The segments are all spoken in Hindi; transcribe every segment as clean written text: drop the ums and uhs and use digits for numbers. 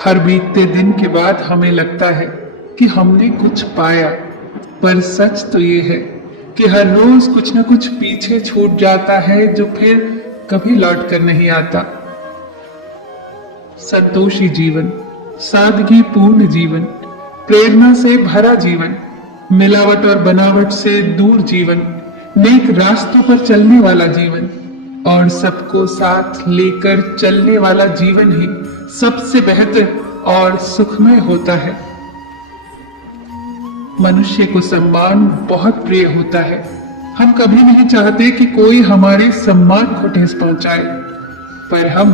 हर बीतते दिन के बाद हमें लगता है कि हमने कुछ पाया, पर सच तो ये है कि हर रोज कुछ न कुछ पीछे छूट जाता है जो फिर कभी लौट कर नहीं आता। संतोषी जीवन, सादगी पूर्ण जीवन, प्रेरणा से भरा जीवन, मिलावट और बनावट से दूर जीवन, नेक रास्तों पर चलने वाला जीवन और सबको साथ लेकर चलने वाला जीवन ही सबसे बेहतर और सुखमय होता है। मनुष्य को सम्मान बहुत प्रिय होता है। हम कभी नहीं चाहते कि कोई हमारे सम्मान को ठेस पहुंचाए, पर हम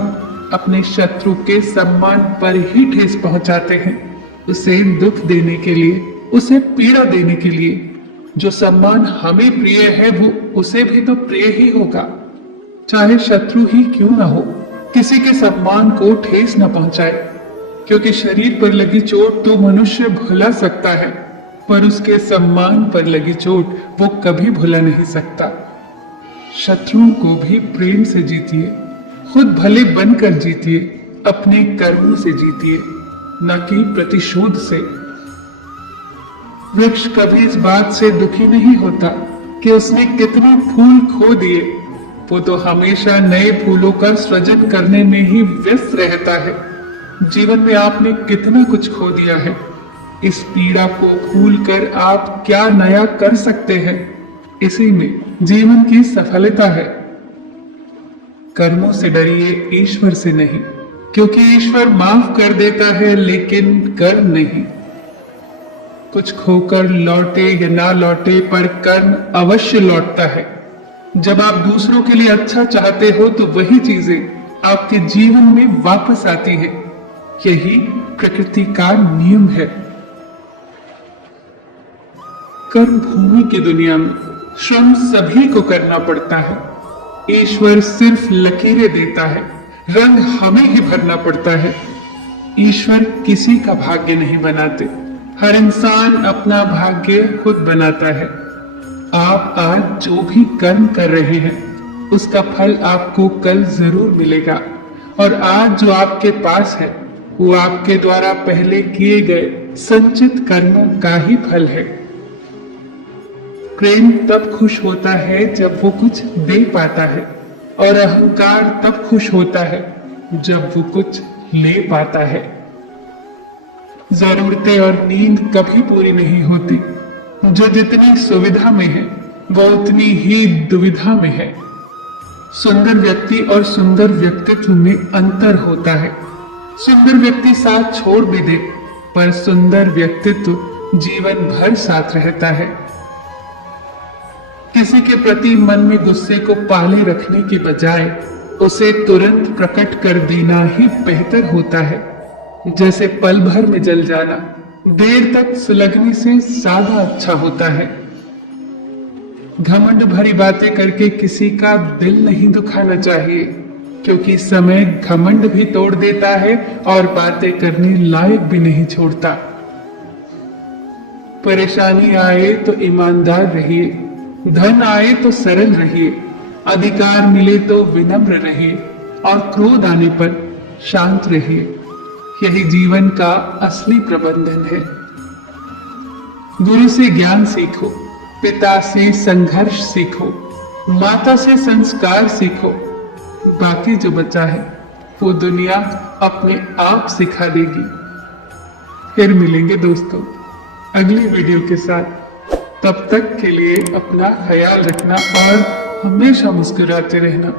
अपने शत्रु के सम्मान पर ही ठेस पहुंचाते हैं, उसे दुख देने के लिए, उसे पीड़ा देने के लिए। जो सम्मान हमें प्रिय है वो उसे भी तो प्रिय ही होगा, चाहे शत्रु ही क्यों ना हो। किसी के सम्मान को ठेस न पहुंचाए, क्योंकि शरीर पर लगी चोट तो मनुष्य भुला सकता है, पर उसके सम्मान पर लगी चोट वो कभी भुला नहीं सकता। शत्रुओं को भी प्रेम से जीतिए, खुद भले बनकर जीतिए, अपने कर्मों से जीतिए, न कि प्रतिशोध से। वृक्ष कभी इस बात से दुखी नहीं होता कि उसने कितने फूल खो दिए, वो तो हमेशा नए फूलों का सृजन करने में ही व्यस्त रहता है। जीवन में आपने कितना कुछ खो दिया है, इस पीड़ा को भूल कर आप क्या नया कर सकते हैं, इसी में जीवन की सफलता है। कर्मों से डरिए, ईश्वर से नहीं, क्योंकि ईश्वर माफ कर देता है लेकिन कर्म नहीं। कुछ खोकर लौटे या ना लौटे, पर कर्म अवश्य लौटता है। जब आप दूसरों के लिए अच्छा चाहते हो तो वही चीजें आपके जीवन में वापस आती है। यही प्रकृति का नियम है। कर्म भूमि की दुनिया में श्रम सभी को करना पड़ता है। ईश्वर सिर्फ लकीरें देता है, रंग हमें ही भरना पड़ता है। ईश्वर किसी का भाग्य नहीं बनाते, हर इंसान अपना भाग्य खुद बनाता है। आप आज जो भी कर्म कर रहे हैं उसका फल आपको कल जरूर मिलेगा, और आज जो आपके पास है वो आपके द्वारा पहले किए गए संचित कर्मों का ही फल है। प्रेम तब खुश होता है जब वो कुछ दे पाता है, और अहंकार तब खुश होता है जब वो कुछ ले पाता है। जरूरतें और नींद कभी पूरी नहीं होती। जो जितनी सुविधा में है वो उतनी ही दुविधा में है। सुंदर व्यक्ति और सुंदर व्यक्तित्व में अंतर होता है। सुंदर व्यक्ति साथ छोड़ भी दे, पर सुंदर व्यक्तित्व जीवन भर साथ रहता है। किसी के प्रति मन में गुस्से को पाले रखने के बजाय उसे तुरंत प्रकट कर देना ही बेहतर होता है। जैसे पल भर में जल जाना देर तक सुलगने से ज्यादा अच्छा होता है। घमंड भरी बातें करके किसी का दिल नहीं दुखाना चाहिए, क्योंकि समय घमंड भी तोड़ देता है और बातें करने लायक भी नहीं छोड़ता। परेशानी आए तो ईमानदार रहिए, धन आए तो सरल रहिए, अधिकार मिले तो विनम्र रहिए, और क्रोध आने पर शांत रहिए। यही जीवन का असली प्रबंधन है। गुरु से ज्ञान सीखो, पिता से संघर्ष सीखो, माता से संस्कार सीखो। बाकी जो बचा है वो दुनिया अपने आप सिखा देगी। फिर मिलेंगे दोस्तों अगली वीडियो के साथ। तब तक के लिए अपना ख्याल रखना और हमेशा मुस्कुराते रहना।